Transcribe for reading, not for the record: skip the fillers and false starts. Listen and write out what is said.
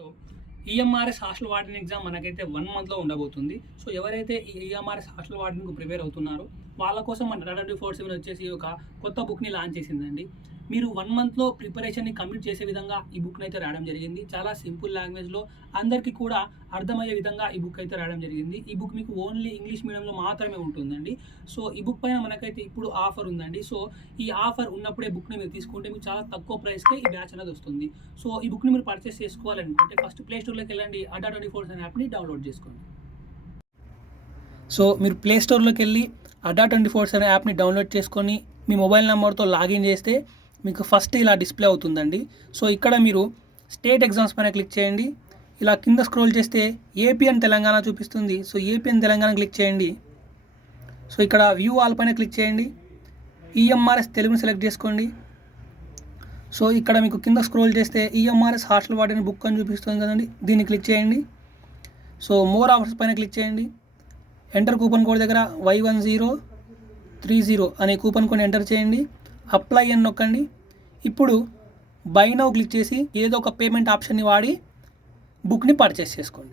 So EMRS hostel warden exam మనకైతే 1 మంత్లో ఉండబోతుంది. సో ఎవరైతే ఈ ఈఎంఆర్ఎస్ హాస్టల్ వార్డెన్‌కు ప్రిపేర్ అవుతున్నారో వాళ్ళ కోసం మన టాటా 24/7 వచ్చేసి ఒక కొత్త బుక్‌ని లాంచ్ చేసిందండి. మీరు 1 మంత్లో ప్రిపరేషన్‌ని కంప్లీట్ చేసే విధంగా ఈ బుక్‌ని అయితే రాయడం జరిగింది. చాలా సింపుల్ లాంగ్వేజ్‌లో అందరికీ కూడా అర్థమయ్యే విధంగా ఈ బుక్ అయితే రాయడం జరిగింది. ఈ బుక్ మీకు ఓన్లీ ఇంగ్లీష్ మీడియంలో మాత్రమే ఉంటుందండి. సో ఈ బుక్ పైన మనకైతే ఇప్పుడు ఆఫర్ ఉందండి. సో ఈ ఆఫర్ ఉన్నప్పుడే బుక్‌ని మీరు తీసుకుంటే మీకు చాలా తక్కువ ప్రైస్‌కే ఈ బ్యాచ్ అనేది వస్తుంది. సో ఈ బుక్‌ని మీరు పర్చేస్ చేసుకోవాలనుకుంటే ఫస్ట్ ప్లే స్టోర్‌లోకి వెళ్ళండి. అడ్డా 24 అనే యాప్‌ని డౌన్లోడ్ చేసుకోండి. సో మీరు ప్లే స్టోర్‌లోకి వెళ్ళి అడ్డా 24 అనే యాప్‌ని డౌన్లోడ్ చేసుకొని మీ మొబైల్ నెంబర్‌తో లాగిన్ చేస్తే మీకు ఫస్ట్ ఇలా డిస్ప్లే అవుతుందండి. సో ఇక్కడ మీరు స్టేట్ ఎగ్జామ్స్ పైన క్లిక్ చేయండి. ఇలా కింద స్క్రోల్ చేస్తే ఏపీ అండ్ తెలంగాణ చూపిస్తుంది. So AP and Telangana click చేయండి. సో ఇక్కడ వ్యూ ఆల్ పైన క్లిక్ చేయండి. ఈఎంఆర్ఎస్ తెలుగుని సెలెక్ట్ చేసుకోండి. సో ఇక్కడ మీకు కింద స్క్రోల్ చేస్తే ఈఎంఆర్ఎస్ హాస్టల్ వార్డెన్ బుక్ అని చూపిస్తుంది కదండి, దీన్ని క్లిక్ చేయండి. సో మోర్ ఆఫర్స్ పైన క్లిక్ చేయండి. ఎంటర్ కూపన్ కోడ్ దగ్గర Y1030 అనే కూపన్ కోడ్ ఎంటర్ చేయండి. అప్లై అని నొక్కండి. ఇప్పుడు బై నౌ క్లిక్ చేసి ఏదో ఒక పేమెంట్ ఆప్షన్ని వాడి బుక్ని పర్చేస్ చేసుకోండి.